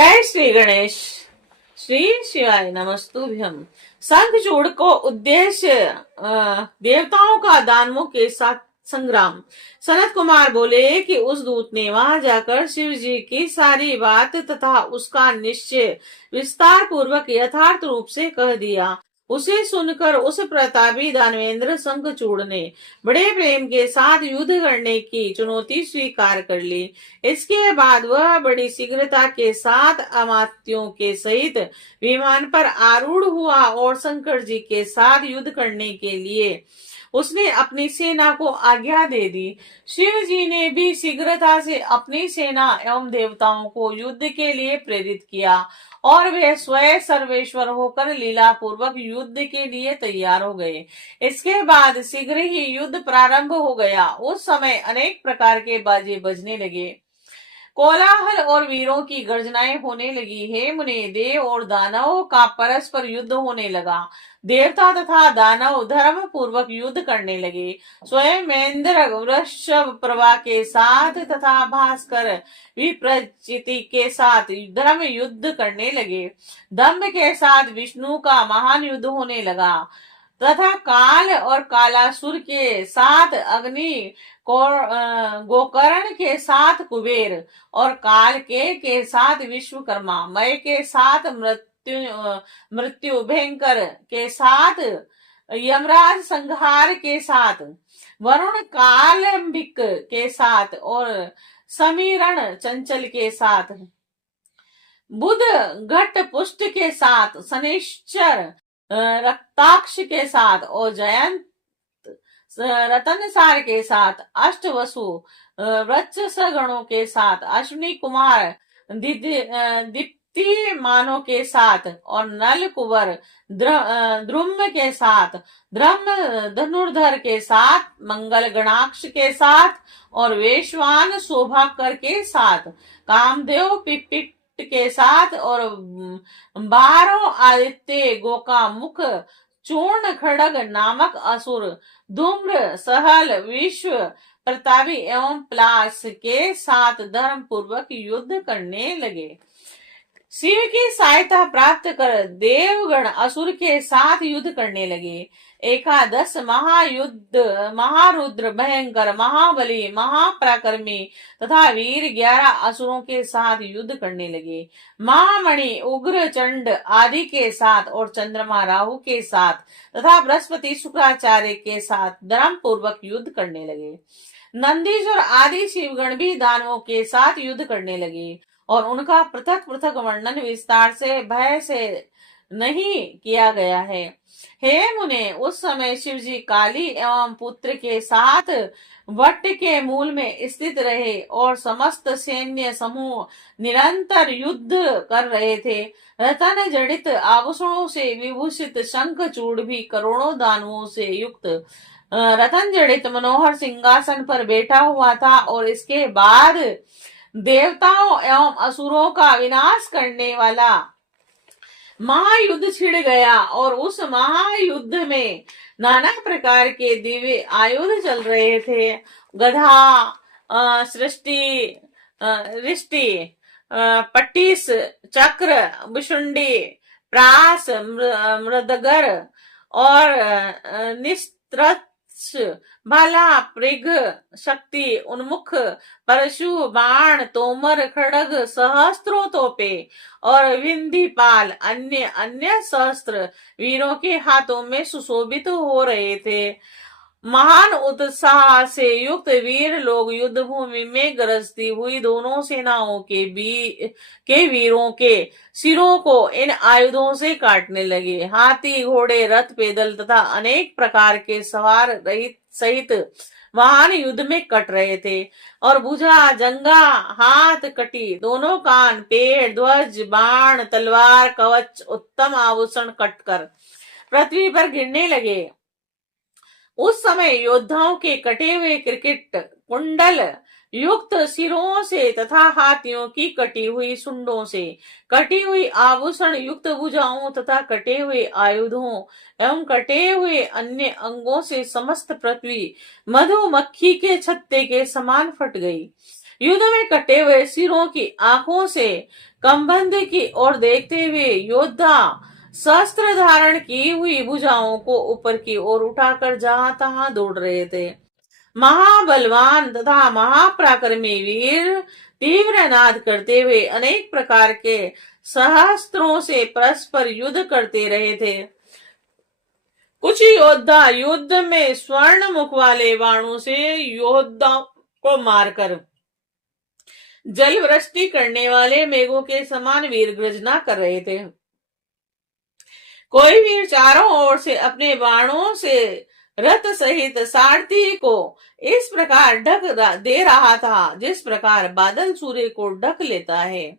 जय श्री गणेश। श्री शिवाय नमस्तुभ्यम। शंखचूड़ को उद्देश्य देवताओं का दानवों के साथ संग्राम। सनत कुमार बोले कि उस दूत ने वहां जाकर शिव जी की सारी बात तथा उसका निश्चय विस्तार पूर्वक यथार्थ रूप से कह दिया। उसे सुनकर उस प्रतापी दानवेंद्र शंखचूड़ ने बड़े प्रेम के साथ युद्ध करने की चुनौती स्वीकार कर ली। इसके बाद वह बड़ी शीघ्रता के साथ अमात्यों के सहित विमान पर आरूढ़ हुआ और शंकर जी के साथ युद्ध करने के लिए उसने अपनी सेना को आज्ञा दे दी। शिव जी ने भी शीघ्रता से अपनी सेना एवं देवताओं को युद्ध के लिए प्रेरित किया और वे स्वयं सर्वेश्वर होकर लीला पूर्वक युद्ध के लिए तैयार हो गए। इसके बाद शीघ्र ही युद्ध प्रारंभ हो गया। उस समय अनेक प्रकार के बाजे बजने लगे, कोलाहल और वीरों की गर्जनाएं होने लगी। हे मुने, देव और दानवों का परस्पर युद्ध होने लगा। देवता तथा दानव धर्म पूर्वक युद्ध करने लगे। स्वयं महेंद्र वृषभ प्रभा के साथ तथा भास्कर विप्रचिति के साथ धर्म युद्ध करने लगे। दम्भ के साथ विष्णु का महान युद्ध होने लगा तथा काल और कालासुर के साथ अग्नि, गोकर्ण के साथ कुबेर और काल के साथ विश्वकर्मा, मय के साथ मृत्यु भयंकर के साथ यमराज, संहार के साथ वरुण, कालंबिक के साथ और समीरण चंचल के साथ, बुध घट पुष्ट के साथ, शनिश्चर रक्ताक्ष के साथ और जयंत रतनसार के साथ, अष्टवसु वृक्षगणों के साथ, अश्विनी कुमार दीप्तिमानों के साथ और नल कुंवर द्रुम के साथ, ब्रह्म धनुर्धर के साथ, मंगल गणाक्ष के साथ और वेशवान शोभाकर के साथ, कामदेव पिपिट के साथ और 12 आदित्य, गोका मुख, चूर्ण खड़ग नामक असुर, धूम्र, सहल, विश्व प्रतापी एवं प्लास के साथ धर्म पूर्वक युद्ध करने लगे। शिव की सहायता प्राप्त कर देवगण असुर के साथ युद्ध करने लगे। एकादश महायुद्ध, महारुद्र, भयंकर, महाबली, महापराक्रमी तथा वीर 11 असुरों के साथ युद्ध करने लगे। महामणि, उग्र चंड आदि के साथ और चंद्रमा राहु के साथ तथा बृहस्पति शुक्राचार्य के साथ धर्म पूर्वक युद्ध करने लगे। नंदीश्वर आदि शिवगण भी दानवों के साथ युद्ध करने लगे और उनका पृथक पृथक वर्णन विस्तार से भय से नहीं किया गया है। हे मुने, उस समय शिव जी काली एवं पुत्र के साथ वट के मूल में स्थित रहे और समस्त सैन्य समूह निरंतर युद्ध कर रहे थे। रतन जड़ित आभूषणों से विभूषित शंखचूड़ भी करोड़ों दानवों से युक्त रतन जड़ित मनोहर सिंहासन पर बैठा हुआ था और इसके बाद देवताओं एवं असुरों का विनाश करने वाला महायुद्ध छिड़ गया और उस महायुद्ध में नाना प्रकार के दिव्य आयुध चल रहे थे। गधा, सृष्टि, रिष्टि, पट्टिस, चक्र, विशुंडी, प्रास, मृदगर और निस्त्रत्स, भाला, पृग, शक्ति, उन्मुख, परशु, बाण, तोमर, खड़ग, सहस्त्रों तोपे और विंध्यपाल अन्य अन्य सहस्त्र वीरों के हाथों में सुशोभित हो रहे थे। महान उत्साह से युक्त वीर लोग युद्ध भूमि में गरजती हुई दोनों सेनाओं के वीरों के सिरों को इन आयुधों से काटने लगे। हाथी, घोड़े, रथ, पैदल तथा अनेक प्रकार के सवार रहित सहित वाहन युद्ध में कट रहे थे और भुजा, जंगा, हाथ, कटी, दोनों कान, पेड़, ध्वज, बाण, तलवार, कवच, उत्तम आभूषण कटकर पृथ्वी पर गिरने लगे। उस समय योद्धाओं के कटे हुए क्रिकेट कुंडल युक्त सिरों से तथा हाथियों की कटी हुई सुंडों से, कटी हुई आभूषण युक्त भुजाओं तथा कटे हुए आयुधों एवं कटे हुए अन्य अंगों से समस्त पृथ्वी मधुमक्खी के छत्ते के समान फट गई। युद्ध में कटे हुए सिरों की आंखों से कंबंध की ओर देखते हुए योद्धा शस्त्र धारण की हुई भुजाओं को ऊपर की ओर उठाकर जहां तहां दौड़ रहे थे। महाबलवान तथा महापराक्रमी वीर तीव्र नाद करते हुए अनेक प्रकार के सहस्त्रों से परस्पर युद्ध करते रहे थे। कुछ योद्धा युद्ध में स्वर्ण मुख वाले बाणों से योद्धाओं को मारकर जल वृष्टि करने वाले मेघों के समान वीर गर्जना कर रहे थे। कोई वीर चारों ओर से अपने बाणों से रथ सहित सारथी को इस प्रकार ढक दे रहा था जिस प्रकार बादल सूर्य को ढक लेता है।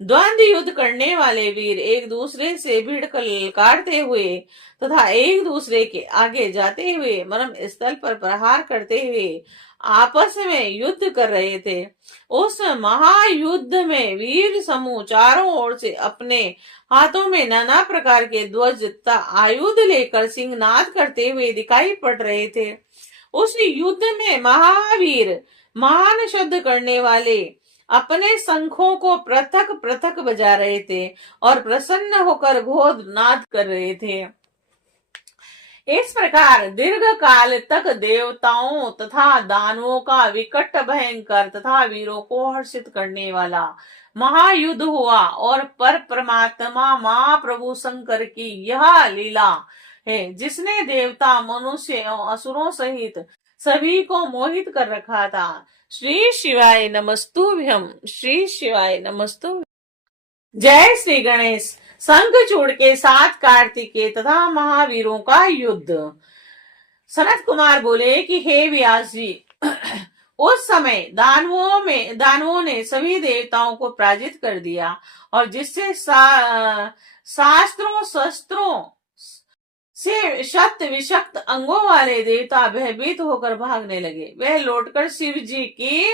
द्वंद्व युद्ध करने वाले वीर एक दूसरे से भिड़ ललकारते हुए तथा एक दूसरे के आगे जाते हुए मरम स्थल पर प्रहार करते हुए आपस में युद्ध कर रहे थे। उस महायुद्ध में वीर समूह चारों ओर से अपने हाथों में नाना प्रकार के ध्वज तथा आयुध लेकर सिंहनाद करते हुए दिखाई पड़ रहे थे। उस युद्ध में महावीर महान शब्द करने वाले अपने शंखों को पृथक पृथक बजा रहे थे और प्रसन्न होकर घोर नाद कर रहे थे। इस प्रकार दीर्घ काल तक देवताओं तथा दानवों का विकट भयंकर तथा वीरों को हर्षित करने वाला महायुद्ध हुआ और पर परमात्मा महाप्रभु शंकर की यह लीला है जिसने देवता मनुष्य एवं असुरों सहित सभी को मोहित कर रखा था। श्री शिवाय नमस्तुभ्यम, श्री शिवाय नमस्तुभ्यम। जय श्री गणेश। शंखचूड़ के साथ कार्तिकेय तथा महावीरों का युद्ध। सनत कुमार बोले कि हे व्यास जी, उस समय दानवों ने सभी देवताओं को पराजित कर दिया और जिससे शास्त्रों शस्त्रों से शक्त विषक्त अंगों वाले देवता भयभीत होकर भागने लगे। वह लौटकर शिव जी की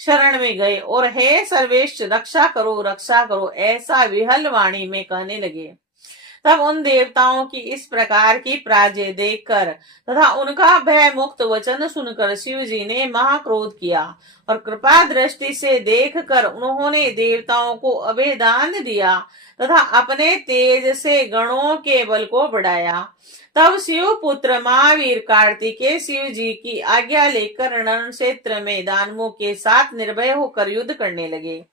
शरण में गए और हे सर्वेश्वर रक्षा करो ऐसा विहल वाणी में कहने लगे। तब उन देवताओं की इस प्रकार की पराजय देखकर तथा उनका भय मुक्त वचन सुनकर शिव जी ने महाक्रोध किया और कृपा दृष्टि से देखकर उन्होंने देवताओं को अभयदान दिया तथा अपने तेज से गणों के बल को बढ़ाया। तब शिव पुत्र महावीर कार्तिकेय शिव जी की आज्ञा लेकर रण क्षेत्र में दानवों के साथ निर्भय होकर युद्ध करने लगे।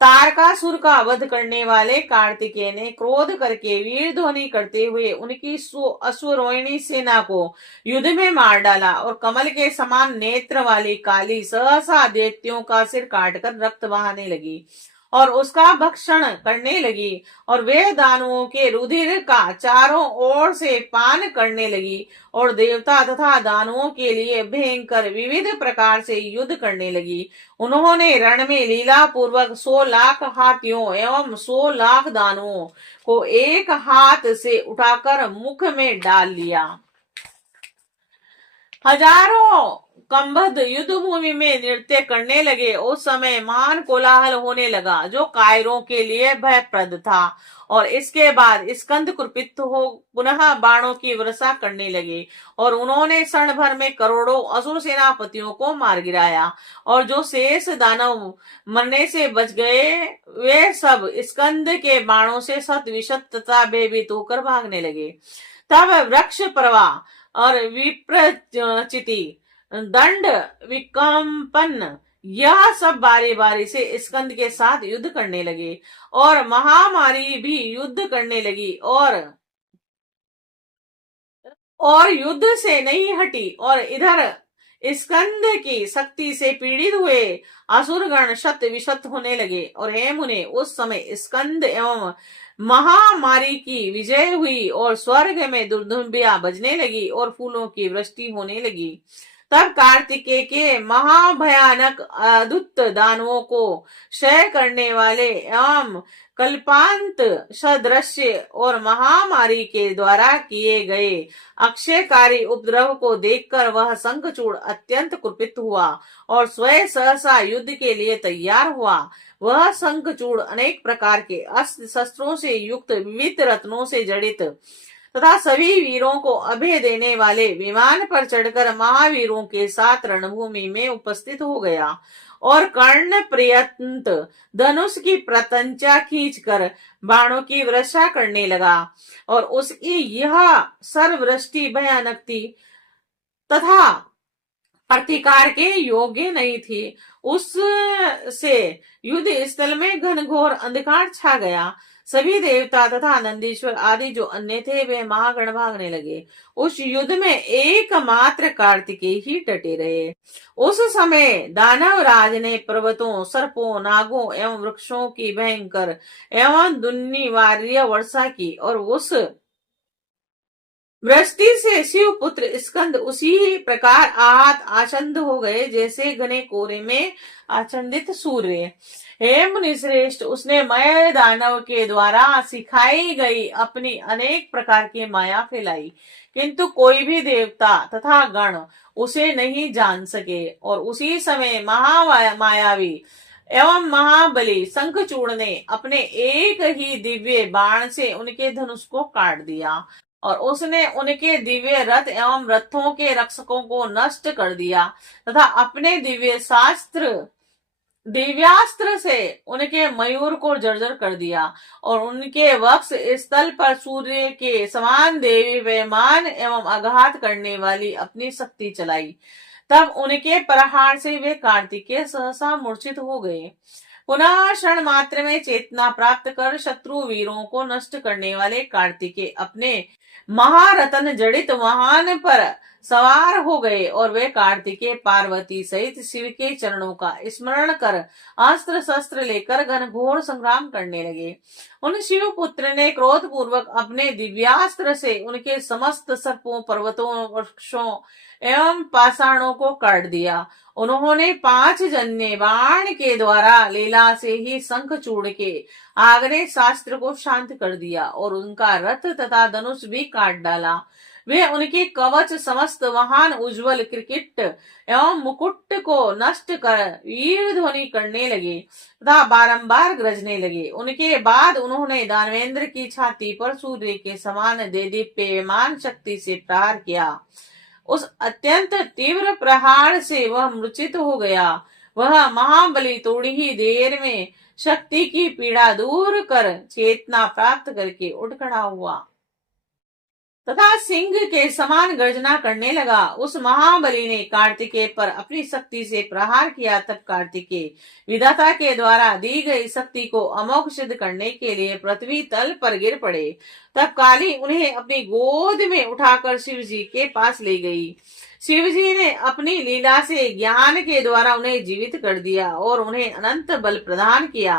तारकासुर का वध करने वाले कार्तिकेय ने क्रोध करके वीर ध्वनि करते हुए उनकी अश्वरोहिणी सेना को युद्ध में मार डाला और कमल के समान नेत्र वाली काली सहसा दैत्यों का सिर काटकर रक्त बहाने लगी और उसका भक्षण करने लगी और वे दानवों के रुधिर का चारों ओर से पान करने लगी और देवता तथा दानवों के लिए भयंकर विविध प्रकार से युद्ध करने लगी। उन्होंने रण में लीला पूर्वक 100 लाख हाथियों एवं 100 लाख दानवों को एक हाथ से उठाकर मुख में डाल लिया। हजारों कंबद युद्ध भूमि में नृत्य करने लगे। उस समय महान कोलाहल होने लगा जो कायरों के लिए भयप्रद था और इसके बाद स्कंद कुपित हो पुनः बाणों की वर्षा करने लगे और उन्होंने क्षण भर में करोड़ों असुर सेनापतियों को मार गिराया और जो शेष दानव मरने से बच गए वे सब स्कंद के बाणों से शत विशत तथा भयभीत होकर भागने लगे। तब वृक्ष प्रवाह और विप्रचिति दंड विकम्पन यह सब बारी बारी से स्कंद के साथ युद्ध करने लगे और महामारी भी युद्ध करने लगी और युद्ध से नहीं हटी और इधर स्कंद की शक्ति से पीड़ित हुए असुरगण शत विशत होने लगे। और हे मुने, उस समय स्कंद एवं महामारी की विजय हुई और स्वर्ग में दुर्दुम्बियां बजने लगी और फूलों की वृष्टि होने लगी। तब कार्तिकेय के महाभयानक अद्भुत दानवों को क्षय करने वाले एवं कल्पांत सदृश्य और महामारी के द्वारा किए गए अक्षयकारी उपद्रव को देखकर वह शंखचूड़ अत्यंत कुपित हुआ और स्वयं सहसा युद्ध के लिए तैयार हुआ। वह शंखचूड़ अनेक प्रकार के अस्त्र शस्त्रों से युक्त विविध रत्नों से जड़ित तथा सभी वीरों को अभय देने वाले विमान पर चढ़कर महावीरों के साथ रणभूमि में उपस्थित हो गया और कर्ण पर्यंत धनुष की प्रत्यंचा खींचकर बाणों की वर्षा करने लगा और उसकी यह सर्ववृष्टि भयानक थी तथा प्रतिकार के योग्य नहीं थी। उससे युद्ध स्थल में घनघोर अंधकार छा गया। सभी देवता तथा नंदीश्वर आदि जो अन्य थे वे महागण भागने लगे। उस युद्ध में एकमात्र कार्तिकेय ही डटे रहे। उस समय दानव राज ने पर्वतों, सर्पों, नागों एवं वृक्षों की भयंकर एवं दुनिवार्य वर्षा की और उस वृष्टि से शिव पुत्र स्कंद उसी प्रकार आहत आचंद हो गए जैसे घने कोहरे में आचंदित सूर्य। हे मुनि श्रेष्ठ, उसने मय दानव के द्वारा सिखाई गई अपनी अनेक प्रकार की माया फैलाई, किंतु कोई भी देवता तथा गण उसे नहीं जान सके। और उसी समय महामायावी एवं महाबली शंखचूड़ ने अपने एक ही दिव्य बाण से उनके धनुष को काट दिया और उसने उनके दिव्य रथ एवं रथों के रक्षकों को नष्ट कर दिया तथा अपने दिव्यास्त्र से उनके मयूर को जर्जर कर दिया और उनके वक्ष स्थल पर सूर्य के समान देवी वैमान एवं आघात करने वाली अपनी शक्ति चलाई। तब उनके प्रहार से वे कार्तिकेय सहसा मूर्छित हो गए। पुनः क्षण मात्र में चेतना प्राप्त कर शत्रु वीरों को नष्ट करने वाले कार्तिकेय अपने महारतन जड़ित वाहन पर सवार हो गए और वे कार्तिकेय पार्वती सहित शिव के चरणों का स्मरण कर अस्त्र शस्त्र लेकर घनघोर संग्राम करने लगे। उन शिव पुत्र ने क्रोध पूर्वक अपने दिव्यास्त्र से उनके समस्त सर्पों, पर्वतों, वृक्षों एवं पाषाणों को काट दिया। उन्होंने 5 जन्य बाण के द्वारा लीला से ही शंखचूड़ के आग्नेय शास्त्र को शांत कर दिया और उनका रथ तथा धनुष भी काट डाला। वे उनके कवच, समस्त वाहन, उज्जवल क्रिकेट एवं मुकुट को नष्ट कर वीर ध्वनि करने लगे तथा बारंबार गरजने लगे। उनके बाद उन्होंने दानवेंद्र की छाती पर सूर्य के समान देदीप्यमान शक्ति से प्रहार किया। उस अत्यंत तीव्र प्रहार से वह मूर्छित हो गया। वह महाबली थोड़ी ही देर में शक्ति की पीड़ा दूर कर चेतना प्राप्त करके उठ खड़ा हुआ तथा सिंह के समान गर्जना करने लगा। उस महाबली ने कार्तिकेय पर अपनी शक्ति से प्रहार किया। तब कार्तिकेय विधाता के द्वारा दी गई शक्ति को अमोघ सिद्ध करने के लिए पृथ्वी तल पर गिर पड़े। तब काली उन्हें अपनी गोद में उठाकर शिव जी के पास ले गई। शिव जी ने अपनी लीला से ज्ञान के द्वारा उन्हें जीवित कर दिया और उन्हें अनंत बल प्रदान किया।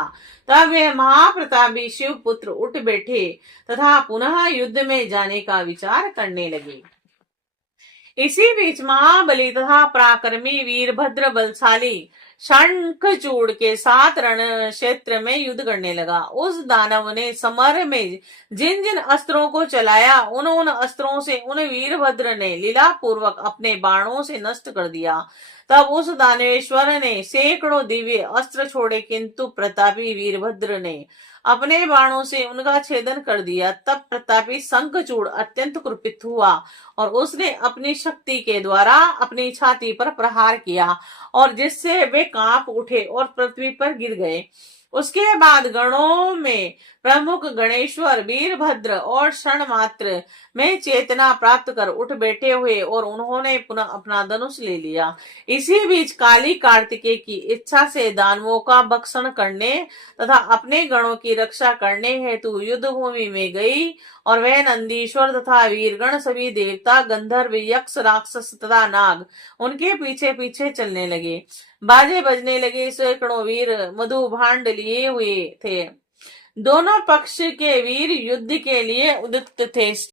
तब वे महाप्रतापी शिव पुत्र उठ बैठे तथा पुनः युद्ध में जाने का विचार करने लगे। इसी बीच महाबली तथा पराक्रमी वीरभद्र बलशाली शंखचूड़ के साथ रण क्षेत्र में युद्ध करने लगा। उस दानव ने समर में जिन जिन अस्त्रों को चलाया उन अस्त्रों से उन वीरभद्र ने लीला पूर्वक अपने बाणों से नष्ट कर दिया। तब उस दानवेश्वर ने सैकड़ों दिव्य अस्त्र छोड़े, किंतु प्रतापी वीरभद्र ने अपने बाणों से उनका छेदन कर दिया। तब प्रतापी शंखचूड़ अत्यंत कुपित हुआ और उसने अपनी शक्ति के द्वारा अपनी छाती पर प्रहार किया और जिससे वे कांप उठे और पृथ्वी पर गिर गए। उसके बाद गणों में प्रमुख गणेश्वर वीरभद्र और क्षण मात्र में चेतना प्राप्त कर उठ बैठे हुए और उन्होंने पुनः अपना धनुष ले लिया। इसी बीच काली कार्तिकेय की इच्छा से दानवों का भक्षण करने तथा अपने गणों की रक्षा करने हेतु युद्ध भूमि में गई और वह नंदीश्वर तथा वीरगण, सभी देवता, गंधर्व, यक्ष, राक्षस तथा नाग उनके पीछे पीछे चलने लगे। बाजे बजने लगे। सैकड़ों वीर मधु भांड लिए हुए थे। दोनों पक्ष के वीर युद्ध के लिए उद्युक्त थे।